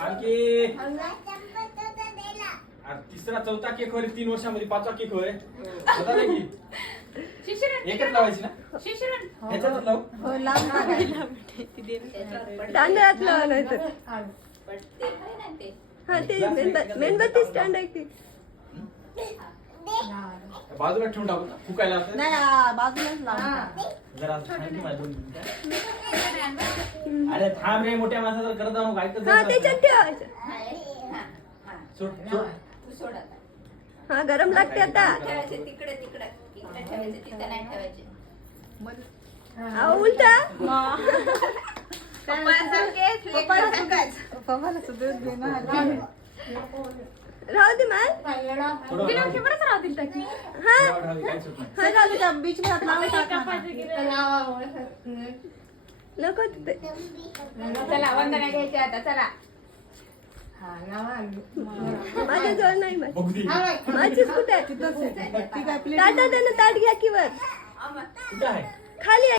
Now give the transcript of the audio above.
आणखी तिसरा चौथा केक होय 3 वर्षामध्ये 5वा केक होय पता नाही की एकच लावायची ना ह्याच्यातच लावू तांदळात लावायचं हा ते मेणबत्ती स्टँड आहे की बाजूला ठेवून टाकू फुकायला नाही बाजूलाच लावा जरा सांग की मला 2 मिनिटं अरे थांब रे मोठ्या माणसा जर करत जाऊ ऐकत हा त्याच्यात ठेवायचं सोड सोड आता हा गरम लागते आता ठेवायचे तिकडे ठेवायचे तिथे नाही ठेवायचे उलटा पप्पाला सुद्धा दे ना राहू दे मान हा हा राहू दे बीच मध्ये नको तिथे चला वंदना घ्यायची आता चला माझ्या जवळ नाही बघू दे माझीच कुठे आहे? ताटात आहे ना ताट घ्या की वर कुठं आहे खाली आहे.